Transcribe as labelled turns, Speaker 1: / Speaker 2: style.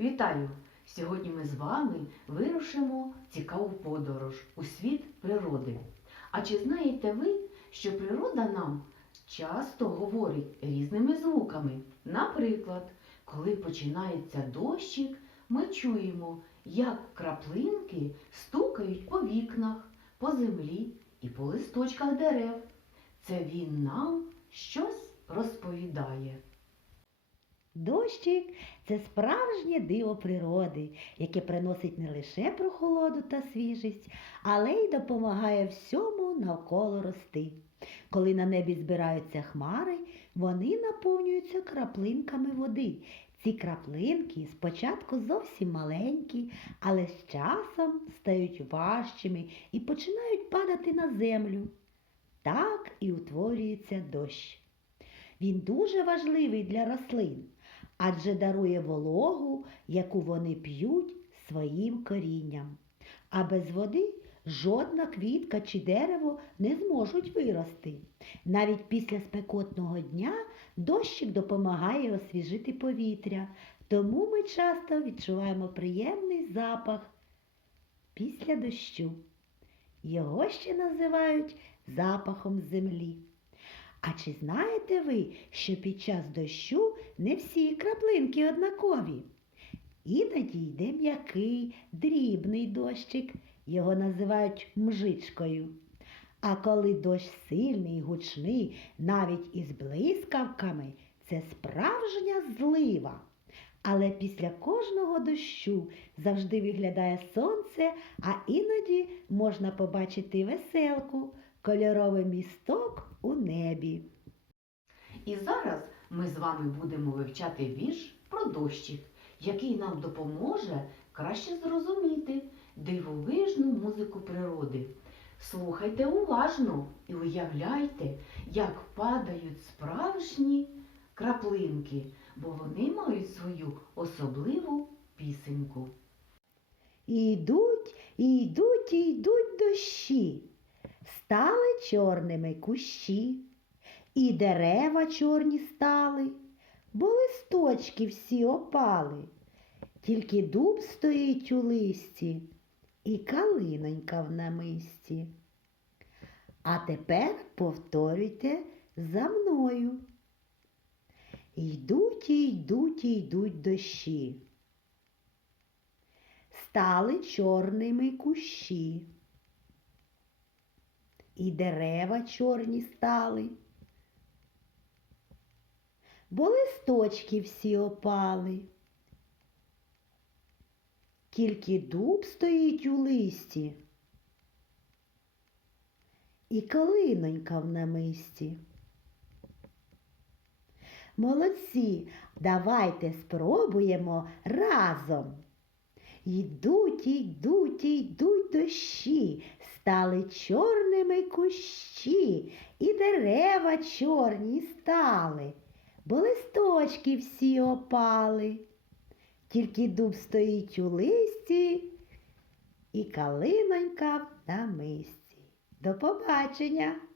Speaker 1: Вітаю! Сьогодні ми з вами вирушимо цікаву подорож у світ природи. А чи знаєте ви, що природа нам часто говорить різними звуками? Наприклад, коли починається дощик, ми чуємо, як краплинки стукають по вікнах, по землі і по листочках дерев. Це він нам щось розповідає.
Speaker 2: Дощик це справжнє диво природи, яке приносить не лише прохолоду та свіжість, але й допомагає всьому навколо рости. Коли на небі збираються хмари, вони наповнюються краплинками води. Ці краплинки спочатку зовсім маленькі, але з часом стають важчими і починають падати на землю. Так і утворюється дощ. Він дуже важливий для рослин, адже дарує вологу, яку вони п'ють своїм корінням. А без води жодна квітка чи дерево не зможуть вирости. Навіть після спекотного дня дощик допомагає освіжити повітря, тому ми часто відчуваємо приємний запах після дощу. Його ще називають запахом землі. А чи знаєте ви, що під час дощу не всі краплинки однакові? Іноді йде м'який, дрібний дощик, його називають мжичкою. А коли дощ сильний, гучний, навіть із блискавками, це справжня злива. Але після кожного дощу завжди виглядає сонце, а іноді можна побачити веселку, кольоровий місток у небі.
Speaker 1: І зараз ми з вами будемо вивчати вірш про дощик, який нам допоможе краще зрозуміти дивовижну музику природи. Слухайте уважно і уявляйте, як падають справжні краплинки, бо вони мають свою особливу пісеньку.
Speaker 2: І йдуть, і йдуть, і йдуть дощі. Стали чорними кущі, і дерева чорні стали, бо листочки всі опали. Тільки дуб стоїть у листі, і калинонька в намисті. А тепер повторюйте за мною. Йдуть і йдуть і йдуть дощі. Стали чорними кущі. І дерева чорні стали, бо листочки всі опали. Тільки дуб стоїть у листі, і калинонька в намисті. Молодці, давайте спробуємо разом. Йдуть, йдуть, йдуть дощі, стали чорними кущі, і дерева чорні стали, бо листочки всі опали. Тільки дуб стоїть у листі, і калинонька на мисці. До побачення!